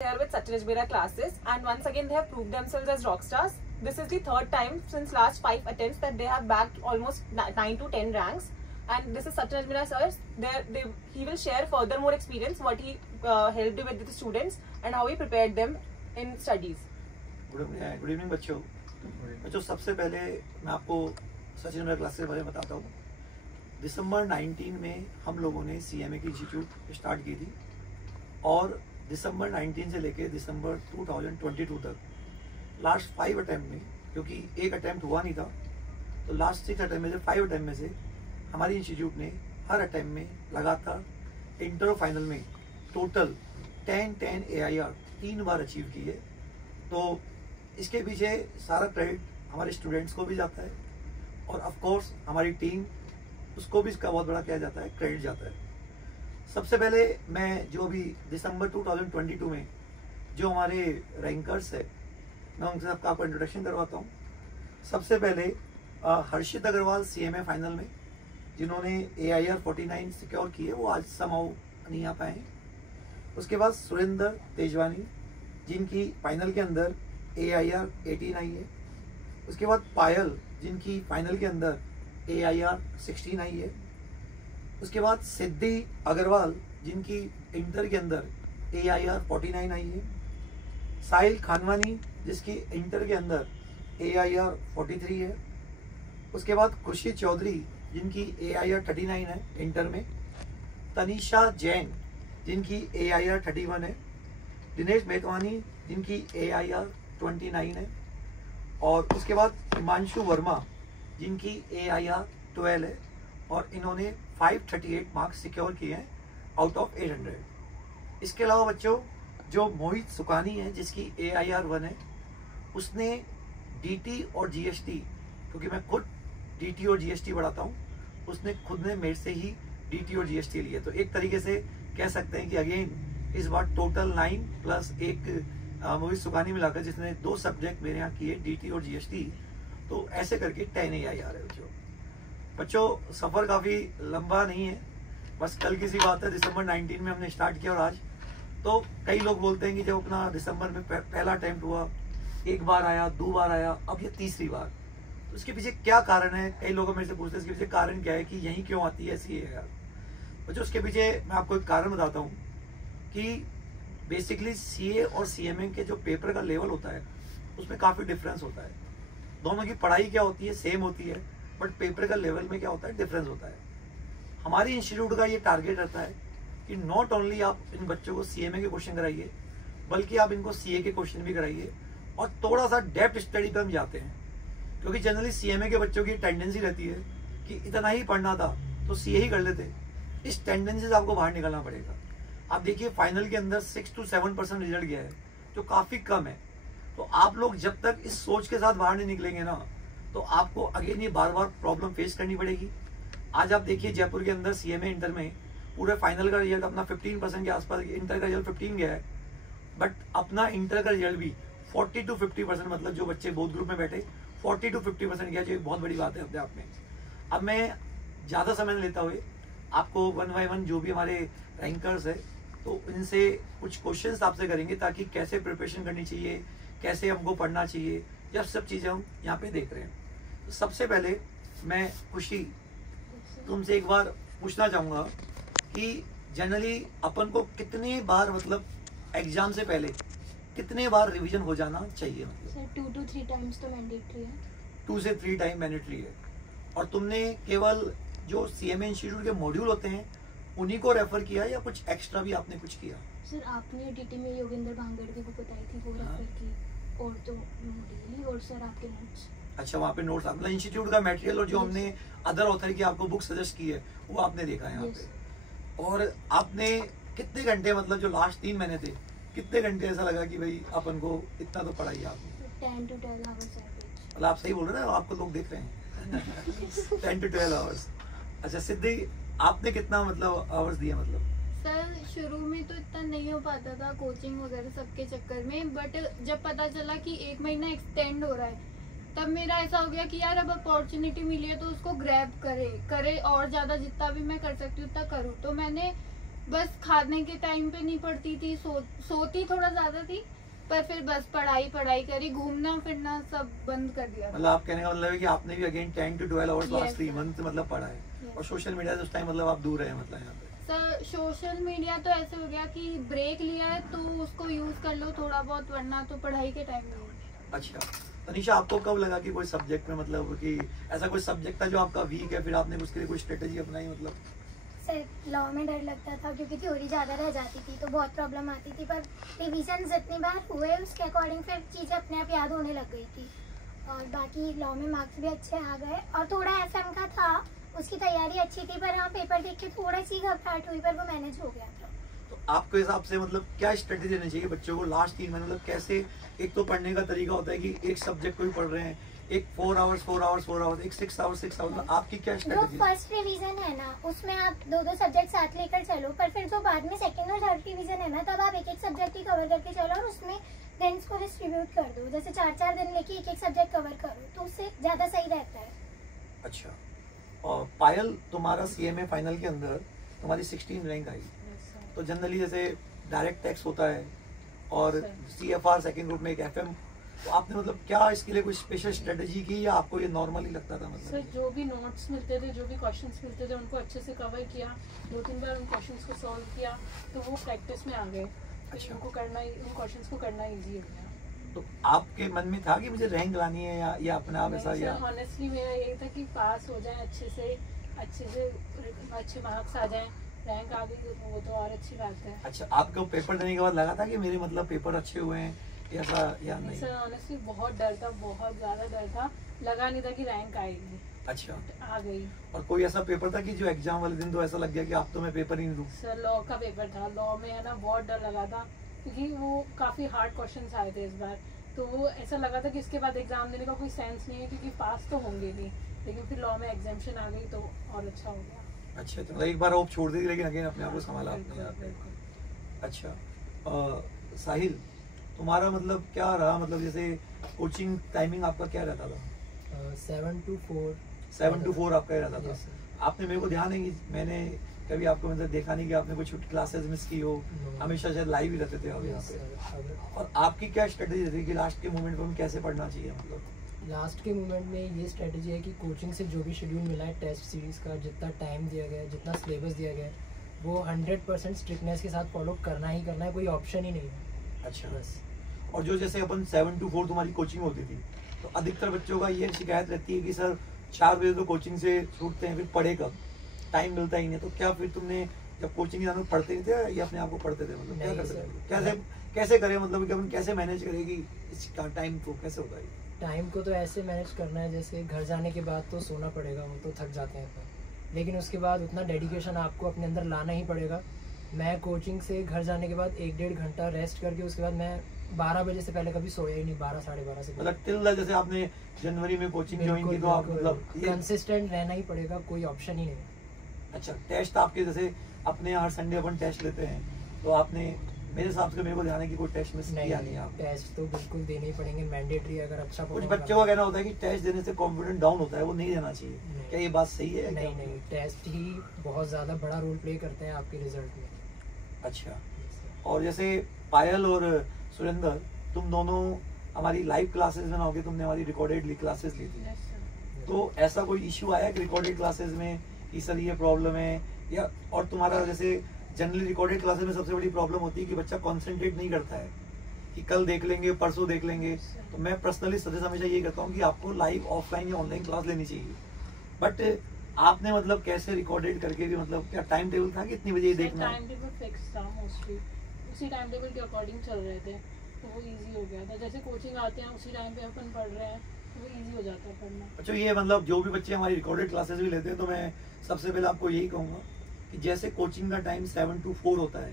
They are with Satyaj Mera classes, and once again they have proved themselves as rock stars. This is the third time since last 5 attempts that they have bagged almost 9 to 10 ranks. And this is Satyaj Mera sir. He will share further more experience, what he helped with the students and how he prepared them in studies. Good evening बच्चों, सबसे पहले मैं आपको सचिन मेरा class के बारे में बताता हूँ। दिसंबर 19 में हम लोगों ने CMA की इंस्टीट्यूट स्टार्ट की थी और दिसंबर 19 से लेके दिसंबर 2022 तक लास्ट 5 अटैम्प्ट में, क्योंकि एक अटैम्प्ट हुआ नहीं था, तो लास्ट 6 अटैम्प्ट में से 5 अटैम्प्ट में से हमारी इंस्टीट्यूट ने हर अटैम्प्ट में लगातार इंटर फाइनल में टोटल 10 AIR 3 बार अचीव की है। तो इसके पीछे सारा क्रेडिट हमारे स्टूडेंट्स को भी जाता है और ऑफ कोर्स हमारी टीम, उसको भी इसका बहुत बड़ा क्या जाता है, क्रेडिट जाता है। सबसे पहले मैं जो भी दिसंबर 2022 में जो हमारे रैंकर्स है, मैं उनसे आपका इंट्रोडक्शन करवाता हूँ। सबसे पहले हर्षित अग्रवाल CMA फाइनल में जिन्होंने AIR 49 सिक्योर की है, वो आज समाओ नहीं आ पाए हैं। उसके बाद सुरेंद्र तेजवानी जिनकी फाइनल के अंदर AIR 18 आई है। उसके बाद पायल जिनकी फाइनल के अंदर AIR 16 आई है। उसके बाद सिद्धि अग्रवाल जिनकी इंटर के अंदर AIR 49 आई है। साहिल खानवानी जिसकी इंटर के अंदर AIR 43 है। उसके बाद खुशी चौधरी जिनकी AIR 39 है इंटर में। तनीषा जैन जिनकी AIR 31 है। दिनेश मेहतवानी जिनकी AIR 29 है। और उसके बाद हिमांशु वर्मा जिनकी AIR 12 है और इन्होंने 538 मार्क्स सिक्योर किए हैं आउट ऑफ 800। इसके अलावा बच्चों जो मोहित सुकानी है जिसकी AIR 1 है, उसने DT और GST, क्योंकि मैं खुद DT और GST पढ़ाता हूँ, उसने खुद ने मेरे से ही DT और GST लिए। तो एक तरीके से कह सकते हैं कि अगेन इस बार टोटल 9 प्लस एक मोहित सुकानी मिलाकर जिसने 2 सब्जेक्ट मेरे यहाँ किए DT और GST, तो ऐसे करके 10 AIR है बच्चों। सफर काफी लंबा नहीं है, बस कल की सी बात है, दिसंबर 19 में हमने स्टार्ट किया और आज तो कई लोग बोलते हैं कि जब अपना दिसंबर में पहला अटेम्प्ट हुआ, 1 बार आया, 2 बार आया, अब ये तीसरी बार। तो इसके पीछे क्या कारण है? कई लोगों मेरे से पूछते हैं इसके पीछे कारण क्या है कि यही क्यों आती है ऐसी AIR। बच्चों उसके पीछे मैं आपको एक कारण बताता हूँ कि बेसिकली CA और CMA के जो पेपर का लेवल होता है उसमें काफी डिफरेंस होता है। दोनों की पढ़ाई क्या होती है, सेम होती है, बट पेपर का लेवल में क्या होता है, डिफरेंस होता है। हमारी इंस्टीट्यूट का ये टारगेट रहता है कि नॉट ओनली आप इन बच्चों को CMA के क्वेश्चन कराइए, बल्कि आप इनको CA के क्वेश्चन भी कराइए और थोड़ा सा डेप्थ स्टडी पे हम जाते हैं, क्योंकि जनरली CMA के बच्चों की टेंडेंसी रहती है कि इतना ही पढ़ना था तो CA ही कर लेते। इस टेंडेंसी से आपको बाहर निकलना पड़ेगा। आप देखिए फाइनल के अंदर 6 to 7% रिजल्ट गया है, जो काफी कम है। तो आप लोग जब तक इस सोच के साथ बाहर नहीं निकलेंगे ना, तो आपको अगेन ये बार बार प्रॉब्लम फेस करनी पड़ेगी। आज आप देखिए जयपुर के अंदर CMA इंटर में पूरे फाइनल का रिजल्ट अपना 15% के आसपास, इंटर का रिजल्ट 15 गया है, बट अपना इंटर का रिजल्ट भी 40 to 50%, मतलब जो बच्चे बोथ ग्रुप में बैठे 40 to 50% गया, जो बहुत बड़ी बात है अपने आप में। अब मैं ज्यादा समय नहीं लेता हुए आपको 1 by 1 जो भी हमारे रैंकर्स है, तो इनसे कुछ क्वेश्चंस आपसे करेंगे ताकि कैसे प्रिपरेशन करनी चाहिए, कैसे हमको पढ़ना चाहिए, यह सब चीजें हम यहाँ पे देख रहे हैं। तो सबसे पहले मैं खुशी तुमसे एक बार पूछना चाहूंगा कि जनरली अपन को कितने बार, मतलब एग्जाम से पहले कितने बार रिवीजन हो जाना चाहिए? मतलब 2 to 3 टाइम्स तो मैंडेटरी है। 2 से 3 टाइम मैंडेटरी है। और तुमने केवल जो CMA इंस्टीट्यूट के मॉड्यूल होते हैं उन्हीं को रेफर किया या कुछ एक्स्ट्रा भी आपने कुछ किया? सर आपने DT में योगेंद्र भांगड़ की बुक बताई थी, वो रेफर की, और तो मॉड्यूल और सर आपके नोट्स। अच्छा, वहाँ पे नोट्स, मतलब इंस्टीट्यूट का मटेरियल और जो हमने अदर ऑथर की आपको बुक सजेस्ट की है वो आपने देखा है यहाँ पे। और आपने कितने घंटे, मतलब जो लास्ट 3 महीने थे, कितने घंटे ऐसा लगा कि भाई अपन को इतना तो पढ़ाई आपने? 10 to 12 आवर्स एवरेज। मतलब आप सही बोल रहे हैं, आपको लोग देख रहे हैं 10 to 12 आवर्स। अच्छा सिद्धि, आपने कितना मतलब आवर्स दिया? मतलब सर शुरू में तो इतना नहीं हो पाता था कोचिंग वगैरह सबके चक्कर में, बट जब पता चला कि 1 महीना एक्सटेंड हो रहा है, तब मेरा ऐसा हो गया कि यार अब अपॉर्चुनिटी मिली है तो उसको ग्रैब करे और ज्यादा जितना भी मैं कर सकती हूँ उतना करूँ। तो मैंने बस खाने के टाइम पे नहीं पढ़ती थी, सोती थोड़ा ज्यादा थी, पर फिर बस पढ़ाई करी, घूमना फिरना सब बंद कर दिया। मतलब आप कहने का मतलब है कि आपने भी again 10 to 12 hours last 3 month मतलब पढ़ा है। और सोशल मीडिया से उस टाइम मतलब आप दूर रहे मतलब यहाँ पे? सर सोशल मीडिया तो ऐसे हो गया कि ब्रेक लिया है तो उसको यूज कर लो थोड़ा बहुत, वरना तो पढ़ाई के टाइम में। अच्छा तनिषा, आपको कब लगा कि कोई सब्जेक्ट में मतलब कि ऐसा कोई सब्जेक्ट था जो आपका वीक है, फिर आपने उसके लिए कोई स्ट्रेटेजी अपनाई? मतलब सर लॉ में डर लगता था क्योंकि थ्योरी ज़्यादा रह जाती थी तो बहुत प्रॉब्लम आती थी, पर रिवीजन जितनी बार हुए उसके अकॉर्डिंग फिर चीज़ें अपने आप याद होने लग गई थी। और बाकी लॉ में मार्क्स भी अच्छे आ गए और थोड़ा FM का था, उसकी तैयारी अच्छी थी, पर हाँ पेपर देख के थोड़ा सी घबराहट हुई, पर वो मैनेज हो गया था। तो आपके हिसाब से मतलब क्या स्ट्रेटेजी रहनी चाहिए बच्चों को लास्ट 3 महीने? मतलब कैसे, एक तो पढ़ने का तरीका होता है कि एक सब्जेक्ट को ही पढ़ रहे हैं, एक 4 आवर्स, एक 6 आवर्स, मतलब आपकी क्या जो स्ट्रेटेजी? फर्स्ट रिवीजन है ना उसमें आप 2-2 सब्जेक्ट साथ लेकर चलो, पर फिर जो बाद में सेकंड और थर्ड रिवीजन है ना तब आप एक सब्जेक्ट ही कवर करके चलो और उसमें दिन को डिस्ट्रीब्यूट कर दो, जैसे 4-4 दिन लेके एक सब्जेक्ट कवर करो तो उससे ज्यादा सही रहता है। अच्छा, और पायल तुम्हारा CMA फाइनल के अंदर तुम्हारी 16 रैंक आई, तो जनरली जैसे डायरेक्ट टैक्स होता है और CFR सेकंड ग्रुप में एक FM, तो आपने मतलब क्या इसके लिए कोई स्पेशल स्ट्रेटेजी की या आपको ये नॉर्मल ही लगता था? मतलब सर जो भी नोट्स मिलते थे, जो भी क्वेश्चंस मिलते थे उनको अच्छे से कवर किया, 2-3 बार उन क्वेश्चंस को सॉल्व किया तो वो प्रैक्टिस में आ गए। अच्छा, उनको करना, उन क्वेश्चंस को करना इजी हो गया। तो आपके मन में था कि मुझे रैंक लानी है या अपने आप ऐसा? या ऑनेस्टली मेरा यही था कि पास हो जाए अच्छे से अच्छे मार्क्स आ जाएं, रैंक आ गई वो तो और अच्छी बात है। अच्छा, आपको पेपर देने के बाद लगा था कि मेरे मतलब पेपर अच्छे हुए हैं ऐसा या नहीं? सर ऑनेस्टली बहुत डर था, बहुत ज्यादा डर था, लगा नहीं था कि रैंक आएगी। अच्छा, आ गई। और कोई ऐसा पेपर था कि जो एग्जाम वाले दिन तो ऐसा लग गया कि आप तो मैं पेपर ही नहीं दूं? सर लॉ का पेपर था, लॉ में है ना बहुत डर लगा था क्योंकि वो काफी हार्ड क्वेश्चंस आए थे इस बार, तो वो ऐसा लगा था कि इसके बाद एग्जाम देने का कोई सेंस नहीं है क्योंकि पास तो होंगे नहीं, लेकिन फिर लॉ में एग्जाम्शन आ गई तो और अच्छा हो गया। अच्छा, तो एक बार होप छोड़ दी लेकिन अगेन अपने आप को संभाला आपने यहाँ पे। अच्छा, साहिल तुम्हारा मतलब क्या रहा, मतलब जैसे कोचिंग टाइमिंग आपका क्या रहता था? 7 to 4 7 to 4 आपका रहता था? Yes, sir. आपने, मेरे को ध्यान है कि मैंने कभी आपको मतलब देखा नहीं कि आपने कोई छुट्टी क्लासेस मिस की हो, हमेशा शायद लाइव ही रहते थे आप यहाँ पे। और आपकी क्या स्ट्रेटेजी रहती है कि लास्ट के मोमेंट पर हमें कैसे पढ़ना चाहिए? मतलब लास्ट के मोमेंट में ये स्ट्रेटजी है कि कोचिंग से जो भी शेड्यूल मिला है टेस्ट सीरीज़ का, जितना टाइम दिया गया है, जितना सिलेबस दिया गया है, वो 100% स्ट्रिक्टनेस के साथ फॉलो करना ही करना है, कोई ऑप्शन ही नहीं है। अच्छा, बस। और जो जैसे अपन 7 to 4 तुम्हारी कोचिंग होती थी, तो अधिकतर बच्चों का ये शिकायत रहती है कि सर 4 बजे तो कोचिंग से छूटते हैं, फिर पढ़े कब, टाइम मिलता ही नहीं। तो क्या फिर तुमने जब कोचिंग जाना पढ़ते नहीं थे या अपने आप को पढ़ते थे? मतलब क्या करते थे, कैसे करें, मतलब कि अपन कैसे मैनेज करें कि इस टाइम को कैसे होता है? टाइम को तो ऐसे मैनेज करना है जैसे घर जाने के बाद तो सोना पड़ेगा, वो तो थक जाते हैं अपन, लेकिन उसके बाद उतना डेडिकेशन आपको अपने अंदर लाना ही पड़ेगा। मैं कोचिंग से घर जाने के बाद 1-1.5 घंटा रेस्ट करके उसके बाद मैं 12 बजे से पहले कभी सोया ही नहीं, 12 साढ़े 12 से। मतलब टिल जैसे आपने जनवरी में कोचिंग ज्वाइन की तो आप मतलब कंसिस्टेंट रहना ही पड़ेगा, कोई ऑप्शन ही नहीं। अच्छा, टेस्ट आपके जैसे अपने हर संडे अपन टेस्ट लेते हैं, तो आपने मेरे हिसाब से, मेरे को ध्यान है कि कोई टेस्ट मिस किया नहीं आप? टेस्ट तो बिल्कुल देने ही पड़ेंगे, मैंडेटरी। अगर अच्छा कुछ बच्चों का कहना होता है कि टेस्ट देने से कॉन्फिडेंस डाउन होता है, वो नहीं देना चाहिए, क्या ये बात सही है? नहीं, टेस्ट ही बहुत ज़्यादा बड़ा रोल प्ले करते हैं आपके रिजल्ट में। अच्छा, और जैसे पायल और सुरेंद्र, तुम दोनों हमारी लाइव क्लासेस में ना होगी, तुमने हमारी रिकॉर्डेड क्लासेस ली थी, तो ऐसा कोई इशू आया कि रिकॉर्डेड क्लासेस में कि सर ये प्रॉब्लम है, या और तुम्हारा जैसे जनरली रिकॉर्डेड क्लासेस में सबसे बड़ी प्रॉब्लम होती है कि बच्चा कॉन्सेंट्रेट नहीं करता है कि कल देख लेंगे, परसों देख लेंगे। तो मैं पर्सनली सजेस्ट हमेशा ये करता हूँ कि आपको लाइव, ऑफलाइन या ऑनलाइन क्लास लेनी चाहिए, बट आपने मतलब कैसे रिकॉर्डेड करके भी, मतलब क्या टाइम टेबल था कि इतनी बजे ही देखना? टाइम टेबल फिक्स था मोस्टली, उसी टाइम टेबल के अकॉर्डिंग चल रहे थे, तो वो इजी हो गया था। जैसे कोचिंग आते हैं उसी टाइम पे अपन पढ़ रहे हैं तो वो इजी हो जाता है पढ़ना। अच्छा, ये मतलब जो भी बच्चे हमारी रिकॉर्डेड क्लासेस भी लेते हैं, तो मैं सबसे पहले आपको यही कहूँगा कि जैसे कोचिंग का टाइम 7 to 4 होता है,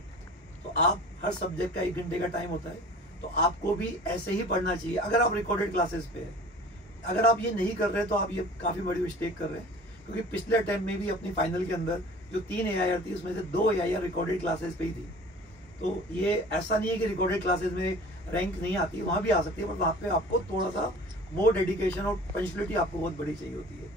तो आप हर सब्जेक्ट का 1 घंटे का टाइम होता है, तो आपको भी ऐसे ही पढ़ना चाहिए अगर आप रिकॉर्डेड क्लासेस पे है। अगर आप ये नहीं कर रहे तो आप ये काफ़ी बड़ी मिस्टेक कर रहे हैं, क्योंकि पिछले अटेम्प्ट में भी अपनी फाइनल के अंदर जो 3 AIR थी उसमें से 2 AIR रिकॉर्डेड क्लासेस पे ही थी। तो ये ऐसा नहीं है कि रिकॉर्डेड क्लासेस में रैंक नहीं आती, वहाँ भी आ सकती है, पर वहाँ पे आपको थोड़ा सा मोर डेडिकेशन और पंचुअलिटी आपको बहुत बड़ी चाहिए होती है।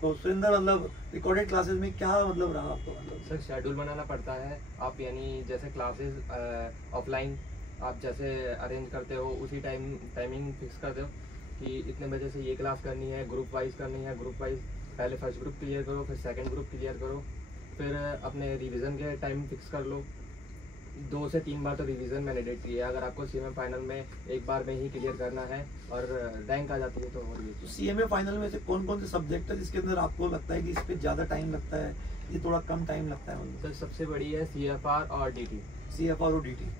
तो सुरेंद्र मतलब रिकॉर्डेड क्लासेस में क्या मतलब रहा आपको? मतलब सर शेड्यूल बनाना पड़ता है आप, यानी जैसे क्लासेस ऑफलाइन आप जैसे अरेंज करते हो उसी टाइमिंग फिक्स कर दो कि इतने बजे से ये क्लास करनी है, ग्रुप वाइज करनी है, ग्रुप वाइज पहले फर्स्ट ग्रुप क्लियर करो, फिर सेकंड ग्रुप क्लियर करो, फिर अपने रिवीजन के टाइम फिक्स कर लो। 2 से 3 बार तो रिवीजन मैंडेटरी है अगर आपको सीएमए फाइनल में एक बार में ही क्लियर करना है और रैंक आ जाती है तो और ये। सीएमए फाइनल में से कौन कौन से सब्जेक्ट है जिसके अंदर आपको लगता है कि इस पे ज़्यादा टाइम लगता है, ये थोड़ा कम टाइम लगता है? सर सबसे बड़ी है CFR और DT। CFR और DT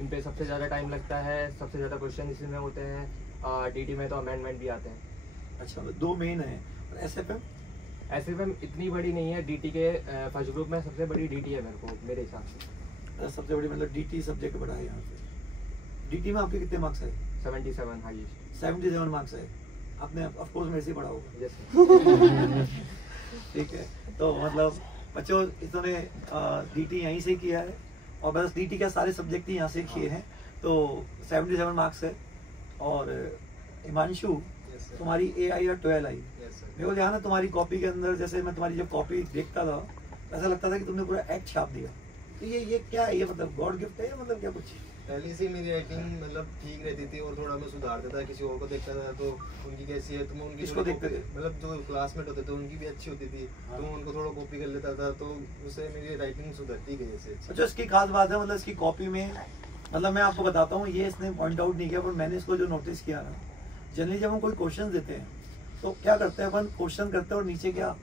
इन पे सबसे ज़्यादा टाइम लगता है, सबसे ज़्यादा क्वेश्चन इसी में होते हैं। DT में तो अमेंडमेंट भी आते हैं। अच्छा, 2 मेन है। SFM इतनी बड़ी नहीं है, DT के फर्स्ट ग्रुप में सबसे बड़ी DT है मेरे हिसाब से। सबसे बड़ी मतलब DT सब्जेक्ट बड़ा है यहाँ पे। DT में आपके कितने मार्क्स है? 77 हाईएस्ट। 77 मार्क्स है। आपने ऑफ कोर्स मेरे से पढ़ा होगा। यस। ठीक है, तो मतलब बच्चों इन्होंने DT यहीं से किया है और बस DT के सारे सब्जेक्ट ही यहाँ से किए हैं, तो 77 मार्क्स है। और हिमांशु तुम्हारी AI या 12 आई? मेरे को ध्यान है तुम्हारी कॉपी के अंदर, जैसे मैं तुम्हारी जब कॉपी देखता था ऐसा लगता था कि तुमने पूरा एक्ट छाप दिया। तो ये क्या है? ये मतलब गॉड गिफ्ट है या मतलब क्या कुछ? पहले से मेरी राइटिंग मतलब ठीक रहती थी और थोड़ा मैं सुधारता था, किसी और को देखता था तो उनकी कैसी है तो मैं उनकी किसको देखते थे? मतलब जो क्लासमेट होते थे उनकी भी अच्छी होती थी। हाँ। तो मैं उनको थोड़ा कॉपी कर लेता था तो उससे मेरी राइटिंग सुधरती गई ऐसे। अच्छा, इसकी खास बात है मतलब इसकी कॉपी में, मतलब मैं आपको बताता हूँ, ये इसने पॉइंट आउट नहीं किया पर मैंने इसको जो नोटिस किया ना, जनरली जब हम कोई क्वेश्चन देते हैं तो क्या करते हैं अपन, क्वेश्चन करते हैं और नीचे क्या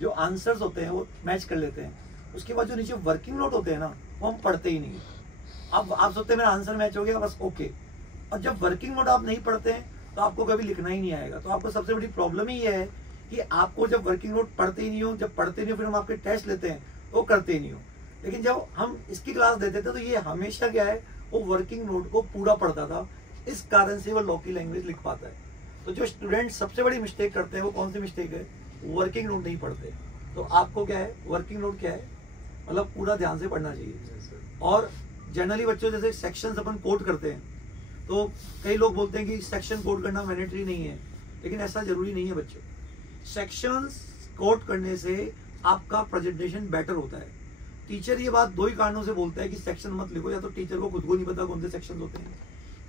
जो आंसर्स होते हैं वो मैच कर लेते हैं। उसके बाद जो नीचे वर्किंग नोट होते हैं ना वो हम पढ़ते ही नहीं। अब आप सोचते हैं मेरा आंसर मैच हो गया बस ओके, और जब वर्किंग नोट आप नहीं पढ़ते हैं तो आपको कभी लिखना ही नहीं आएगा। तो आपको सबसे बड़ी प्रॉब्लम ही ये है कि आपको जब वर्किंग नोट पढ़ते ही नहीं हो, जब पढ़ते नहीं हो फिर हम आपके टेस्ट लेते हैं तो करते ही नहीं हो। लेकिन जब हम इसकी क्लास देते थे तो ये हमेशा क्या है, वो वर्किंग नोट को पूरा पढ़ता था, इस कारण से वो लॉ की लैंग्वेज लिख पाता है। तो जो स्टूडेंट सबसे बड़ी मिस्टेक करते हैं वो कौन सी मिस्टेक है? वर्किंग नोट नहीं पढ़ते। तो आपको क्या है, वर्किंग नोट क्या है, मतलब पूरा ध्यान से पढ़ना चाहिए। और जनरली बच्चों जैसे सेक्शंस अपन कोड करते हैं तो कई लोग बोलते हैं कि सेक्शन कोड करना मैंडेटरी नहीं है, लेकिन ऐसा जरूरी नहीं है बच्चों। सेक्शंस कोड करने से आपका प्रेजेंटेशन बेटर होता है। टीचर ये बात 2 ही कारणों से बोलता है कि सेक्शन मत लिखो, या तो टीचर को खुद को नहीं पता कौन से सेक्शन होते हैं,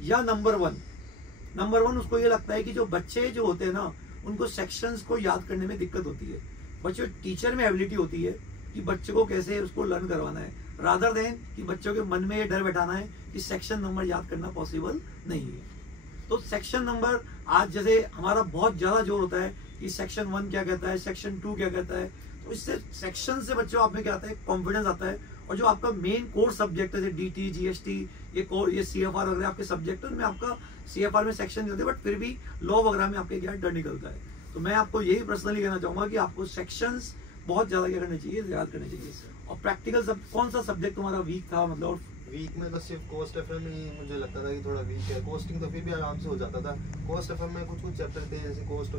या नंबर वन उसको ये लगता है कि जो बच्चे जो होते हैं ना उनको सेक्शंस को याद करने में दिक्कत होती है। बच्चों टीचर में एबिलिटी होती है कि बच्चे को कैसे उसको लर्न करवाना है, रादर देन कि बच्चों के मन में ये डर बैठाना है कि सेक्शन नंबर याद करना पॉसिबल नहीं है। तो सेक्शन नंबर आज जैसे हमारा बहुत ज्यादा जोर होता है कि सेक्शन 1 क्या कहता है, सेक्शन 2 क्या कहता है, तो इससे सेक्शन से बच्चों आप में क्या आता है, कॉन्फिडेंस आता है। और जो आपका मेन कोर सब्जेक्ट है जैसे DT GST ये CFR वगैरह आपके सब्जेक्ट है, उनमें आपका CFR में सेक्शन नहीं होते, बट फिर भी लॉ वगैरह में आपके क्या डर निकलता है। तो मैं आपको यही पर्सनली कहना चाहूंगा कि आपको सेक्शंस बहुत ज्यादा क्या करने चाहिए, याद करने चाहिए। और प्रैक्टिकल कौन सा सब्जेक्ट तुम्हारा वीक था? मतलब वीक में तो सिर्फ कॉस्ट एफएम ही मुझे लगता था कि थोड़ा वीक है। कोस्टिंग तो फिर भी आराम से हो जाता था। कॉस्ट एफएम में कुछ चैप्टर थे जैसे कॉस्ट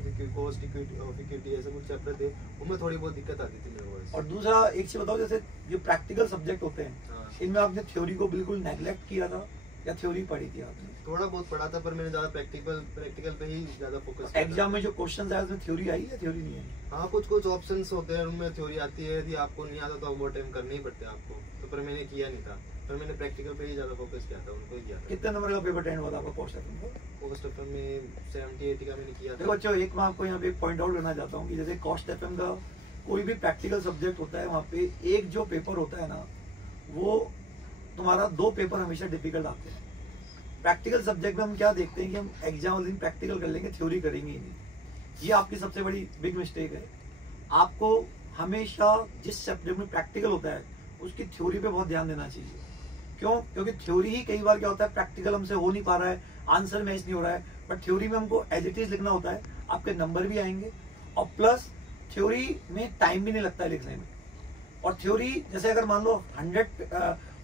इक्विटी ऐसे कुछ चैप्टर थे, उनमें थोड़ी बहुत दिक्कत आती थी मेरे को। और दूसरा एक चीज बताओ, जैसे जो प्रैक्टिकल सब्जेक्ट होते हैं इनमें आपने थ्योरी को बिल्कुल नेग्लेक्ट किया था या थ्योरी पढ़ी थी आपने? थोड़ा बहुत पढ़ा था पर मैंने ज्यादा प्रैक्टिकल पे ही ज्यादा फोकस किया। एग्जाम में जो क्वेश्चन आए उसमें थ्योरी आई या थ्योरी नहीं आई? हाँ, कुछ ऑप्शंस होते हैं उनमें थ्योरी आती है, यदि आपको नहीं आता तो वो टाइम करने ही पड़ते हैं आपको। तो पर मैंने किया नहीं था, पर मैंने प्रैक्टिकल पे ही ज्यादा फोकस किया था, उनको ही किया था। कितने नंबर का पेपर अटेंड हुआ था आपका कॉस्ट एफएम का? कॉस्ट एफएम में 70-80 का मैंने किया था। देखो बच्चों, एक मैं आपको यहाँ पे एक पॉइंट आउट करना चाहता हूँ कि जैसे कॉस्ट एफएम का कोई भी प्रैक्टिकल सब्जेक्ट होता है, वहाँ पे एक जो पेपर होता है ना, वो तुम्हारा 2 पेपर हमेशा डिफिकल्ट आते हैं। प्रैक्टिकल सब्जेक्ट में हम क्या देखते हैं कि हम एग्जाम वाले दिन प्रैक्टिकल कर लेंगे, थ्योरी करेंगे ही नहीं। ये आपकी सबसे बड़ी बिग मिस्टेक है। आपको हमेशा जिस सब्जेक्ट में प्रैक्टिकल होता है उसकी थ्योरी पे बहुत ध्यान देना चाहिए। क्यों? क्योंकि थ्योरी ही कई बार क्या होता है, प्रैक्टिकल हमसे हो नहीं पा रहा है, आंसर मैच नहीं हो रहा है, बट थ्योरी में हमको एज इट इज लिखना होता है, आपके नंबर भी आएंगे और प्लस थ्योरी में टाइम भी नहीं लगता है लिखने में। और थ्योरी जैसे अगर मान लो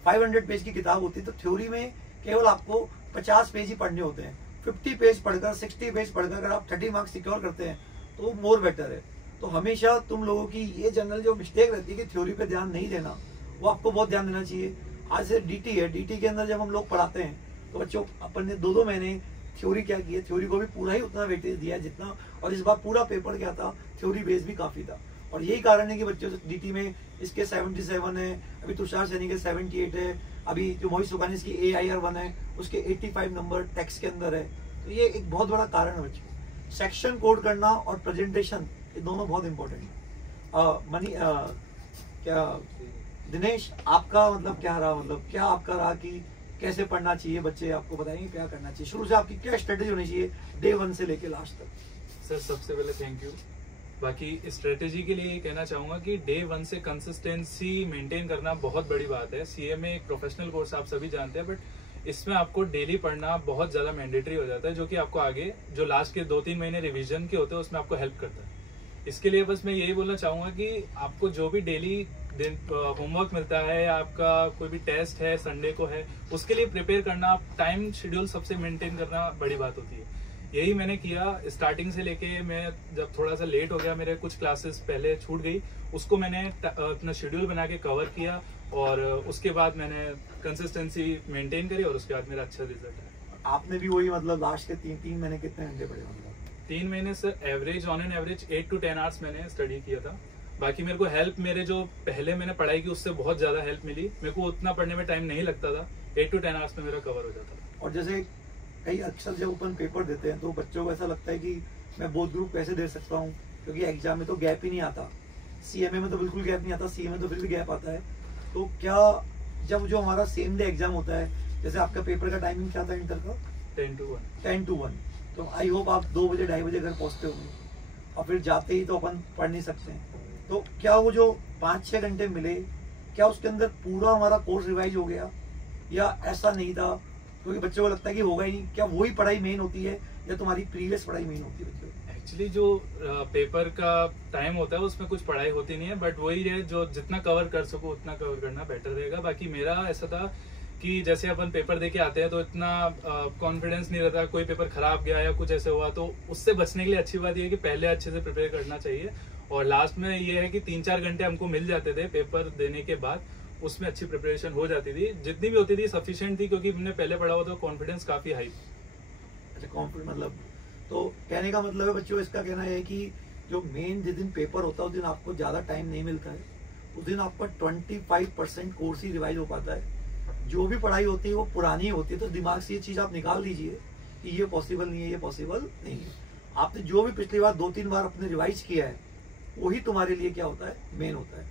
500 पेज की किताब होती है तो थ्योरी में केवल आपको 50 पेज ही पढ़ने होते हैं। 50 पेज पढ़कर 60 पेज पढ़कर अगर आप 30 मार्क्स सिक्योर करते हैं तो मोर बेटर है। तो हमेशा तुम लोगों की ये जनरल जो मिस्टेक रहती है कि थ्योरी पे ध्यान नहीं देना, वो आपको बहुत ध्यान देना चाहिए। आज से DT है, DT के अंदर जब हम लोग पढ़ाते हैं तो बच्चों अपन ने 2-2 महीने थ्योरी क्या की है, थ्योरी को भी पूरा ही उतना वेटेज दिया है जितना, और इस बार पूरा पेपर क्या था, थ्योरी बेस भी काफी था। और यही कारण है कि बच्चों से डीटी में इसके 77 है, अभी तुषार सैनी के 78 है, अभी जो मोहित सुखानी इसकी AIR 1 है उसके 85 नंबर टेक्स्ट के अंदर है। तो ये एक बहुत बड़ा कारण है बच्चों। सेक्शन कोड करना और प्रेजेंटेशन ये दोनों बहुत इंपॉर्टेंट है। क्या दिनेश आपका मतलब क्या रहा, मतलब क्या आपका रहा कि कैसे पढ़ना चाहिए बच्चे, आपको बताएंगे क्या करना चाहिए, शुरू से आपकी क्या स्ट्रेटेजी होनी चाहिए डे 1 से लेके लास्ट तक? सर सबसे पहले थैंक यू। बाकी स्ट्रेटेजी के लिए ये कहना चाहूँगा कि डे 1 से कंसिस्टेंसी मेंटेन करना बहुत बड़ी बात है। CMA एक प्रोफेशनल कोर्स आप सभी जानते हैं, बट इसमें आपको डेली पढ़ना बहुत ज़्यादा मैंडेटरी हो जाता है, जो कि आपको आगे जो लास्ट के 2-3 महीने रिवीजन के होते हैं उसमें आपको हेल्प करता है। इसके लिए बस मैं यही बोलना चाहूँगा कि आपको जो भी डेली होमवर्क मिलता है या आपका कोई भी टेस्ट है संडे को है, उसके लिए प्रिपेयर करना, आप टाइम शेड्यूल सबसे मेंटेन करना बड़ी बात होती है। यही मैंने किया स्टार्टिंग से लेके, मैं जब थोड़ा सा लेट हो गया, मेरे कुछ क्लासेस पहले छूट गई, उसको मैंने अपना शेड्यूल बना के कवर किया और उसके बाद मैंने कंसिस्टेंसी मेंटेन करी और उसके बाद मेरा अच्छा रिजल्ट है। आपने भी वही मतलब लास्ट के 3 महीने कितने घंटे पढ़े? मतलब 3 महीने से average on an average 8 to 10 hours मैंने स्टडी किया था। बाकी मेरे को हेल्प, मेरे जो पहले मैंने पढ़ाई की उससे बहुत ज्यादा हेल्प मिली। मेरे को उतना पढ़ने में टाइम नहीं लगता था, 8 to 10 आवर्स में मेरा कवर हो जाता था। और जैसे कई अक्सर जब ओपन पेपर देते हैं तो बच्चों को ऐसा लगता है कि मैं बोथ ग्रुप कैसे दे सकता हूँ, क्योंकि एग्जाम में तो गैप ही नहीं आता, CMA में तो बिल्कुल गैप नहीं आता, CA में तो फिर भी गैप आता है। तो क्या जब जो हमारा सेम डे एग्जाम होता है, जैसे आपका पेपर का टाइमिंग क्या था इंटर का? 10 to 1। तो आई होप आप 2 बजे 2:30 बजे घर पहुंचते होंगे और फिर जाते ही तो अपन पढ़ नहीं सकते हैं। तो क्या वो जो 5-6 घंटे मिले, क्या उसके अंदर पूरा हमारा कोर्स रिवाइज हो गया या ऐसा नहीं था? क्योंकि बच्चों को लगता है कि होगा ही नहीं। क्या वही पढ़ाई मेन होती है या तुम्हारी प्रीवियस पढ़ाई मेन होती है बच्चों? एक्चुअली जो पेपर का टाइम होता है उसमें कुछ पढ़ाई होती नहीं है, बट वही है जो जितना कवर कर सको उतना कवर करना बेटर रहेगा। बाकी मेरा ऐसा था कि जैसे अपन पेपर देके आते हैं तो इतना कॉन्फिडेंस नहीं रहता, कोई पेपर खराब गया या कुछ ऐसे हुआ, तो उससे बचने के लिए अच्छी बात यह है कि पहले अच्छे से प्रिपेयर करना चाहिए। और लास्ट में ये है कि 3-4 घंटे हमको मिल जाते थे पेपर देने के बाद, उसमें अच्छी प्रिपरेशन हो जाती थी, जितनी भी होती थी सफिशिएंट थी, क्योंकि हमने पहले पढ़ा हुआ था, कॉन्फिडेंस काफी हाई। अच्छा, कॉन्फिडेंस मतलब तो कहने का मतलब है बच्चों, इसका कहना है कि जो मेन जिस दिन पेपर होता है उस दिन आपको ज्यादा टाइम नहीं मिलता है, उस दिन आपका 25% कोर्स ही रिवाइज हो पाता है। जो भी पढ़ाई होती है वो पुरानी होती है, तो दिमाग से ये चीज आप निकाल दीजिए कि ये पॉसिबल नहीं है, ये पॉसिबल नहीं है। आपने जो भी पिछली बार 2-3 बार अपने रिवाइज किया है वही तुम्हारे लिए क्या होता है, मेन होता है।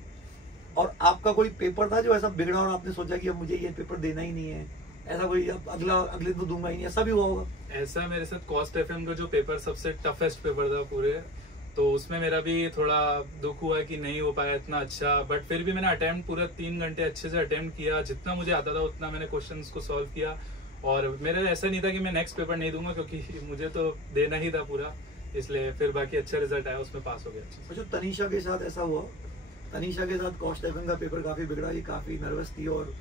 और आपका कोई पेपर था जो ऐसा बिगड़ा और आपने सोचा कि अब मुझे ये पेपर देना ही नहीं है, ऐसा कोई अगले दिन तो दूंगा ही नहीं, ऐसा भी हुआ होगा? ऐसा मेरे साथ कॉस्ट FM का जो पेपर सबसे टफेस्ट पेपर था पूरे, तो उसमें मेरा भी थोड़ा दुख हुआ कि नहीं हो पाया इतना अच्छा, बट फिर भी मैंने अटेम्प्ट पूरा 3 घंटे अच्छे से अटेम्प्ट किया, जितना मुझे आता था उतना मैंने क्वेश्चंस को सॉल्व किया। और मेरा ऐसा नहीं था कि मैं नेक्स्ट पेपर नहीं दूंगा, क्योंकि मुझे तो देना ही था पूरा, इसलिए फिर बाकी अच्छा रिजल्ट आया, उसमें पास हो गया अच्छे से। जो तनीषा के साथ ऐसा हुआ, तनीषा के साथ कॉस्ट FM का पेपर काफी बिगड़ा, ये काफी नर्वस थी, और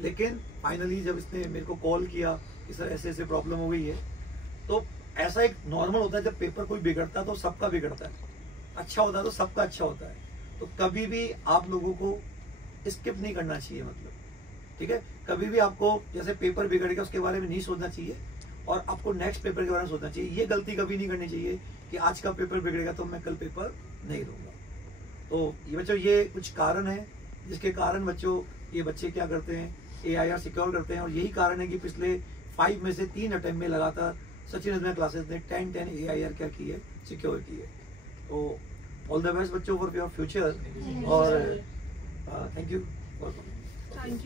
लेकिन फाइनली जब इसने मेरे को कॉल किया कि सर ऐसे ऐसे प्रॉब्लम हो गई है, तो ऐसा एक नॉर्मल होता है जब पेपर कोई बिगड़ता है तो सबका बिगड़ता है, अच्छा होता है तो सबका अच्छा होता है। तो कभी भी आप लोगों को स्किप नहीं करना चाहिए, मतलब ठीक है, कभी भी आपको जैसे पेपर बिगड़ गया उसके बारे में नहीं सोचना चाहिए और आपको नेक्स्ट पेपर के बारे में सोचना चाहिए। ये गलती कभी नहीं करनी चाहिए कि आज का पेपर बिगड़ेगा तो मैं कल पेपर नहीं दूंगा। तो ये बच्चों ये कुछ कारण है जिसके कारण बच्चों ये बच्चे क्या करते हैं, AIR सिक्योर करते हैं, और यही कारण है कि पिछले 5 में से 3 अटेम्प्ट में लगातार सचिन अजमेर क्लासेस ने 10 AIR क्या की है, सिक्योर की है। तो ऑल द बेस्ट बच्चों फॉर योर फ्यूचर, और थैंक यू फॉर कमिंग।